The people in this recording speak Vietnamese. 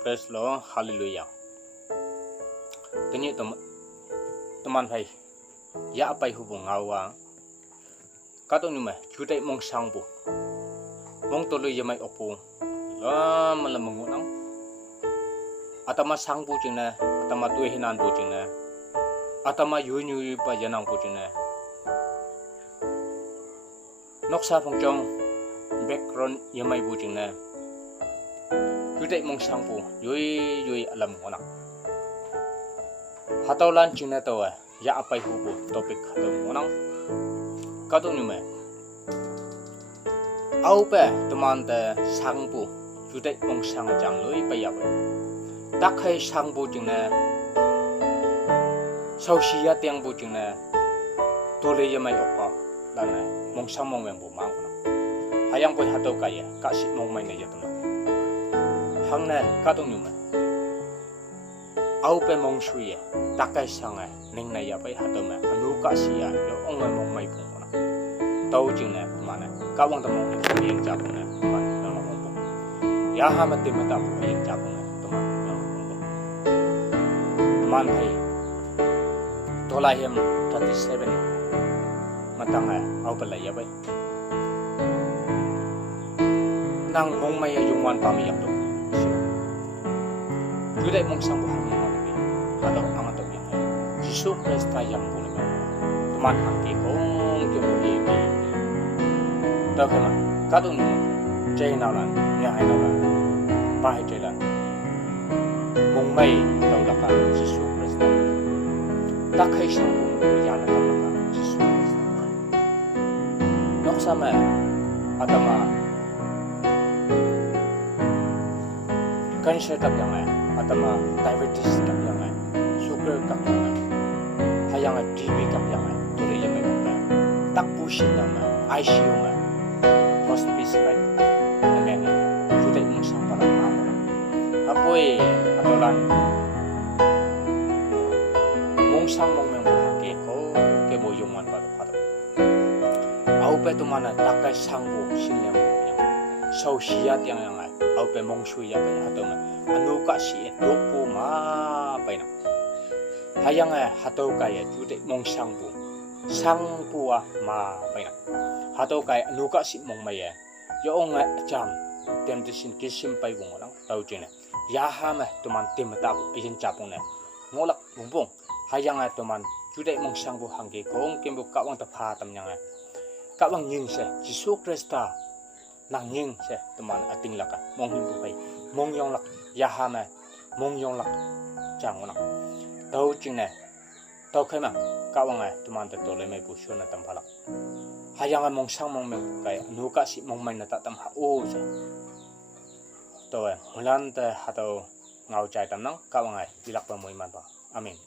Praise Lord, Hallelujah. Tanya teman hai, ya apa hubung awa? Kata ni mah, jutai mong sangbu, mong tolu ya mai opo, lama mengunang. Atama sangbu cina, atama tuihinan bu cina, atama yunyu pa janang bu cina. Noksa pengcong background ya mai bu cina. Jutai mong sangbu, yui alam mengunang. Hatau lan cina tawa, ya apa hubu topik hatau mengunang. Kata ni mah, au pe teman te sangbu, jutai mong sang jang lui pa ya. Tak hai sang bu cina, sau sia tiang bu cina, tole ya mai opa, lana mong sang mong yang bu mang na. Hayang boy hatau kaya, kasih mong mai na ya teman. Hang na kata ni mah, au pe mong suye, tak hai sang ning na ya pai hatau mah, anu kasih ya, yo ong mong mai bu na. Tahu cina mana, kawang temong yang jabung na, teman yang ngomong. Ya hamat mata bu yang jabung na, teman. Man hai Tolayam 37 matang au balai ya bai nang mong mai yung wan pami yap to judai mong sang buhang ni mami atau amat to yang Yesus Kristus yang pun teman hangki kong kemo ye ta kama kadung ni jai nalan ya hai nalan pai jai lan mong mai tau la ka Yesus Kristus tak hai sang bu ya na ta ka Yesus Kristus nok sama atama cancer kap yang atama diabetes kap yang sugar kap yang hayang TB kap yang tole yang mai ba tak pusing yang ICU ma hospice ba ane judai mong sang para amo apoy atolan mong sang mong meng buhake ko ke mo yung man para para au pe tu mana takai sang bu sinlem yang sau siat yang au pe mong sui ya pe atau ma anu ka si doku ma pa na hayang hatau kaya judai mong sang bu ma pa na hatau kaya anu ka si mong mai yo ong jam tem disin kisim pai bung orang tau cina ya ha ma teman tem ta bu yin capung na ngolak bumbung hayang teman judai mong sang bu hangge kong kembu kawang ta pha tam yang kawang nying se Yesus Kristus nang nying se teman ating laka mong himbu pai mong yong lak ya ha ma mong yong lak jang na tau cina tau khai ma kawang teman ta tole mai bu shona tam phalak hayang mong sang mong meng kai nu ka si mong mai na ta tam ha o se to mulan ta hatau ngau chai tam nang kawang dilak pa moi man ba amin.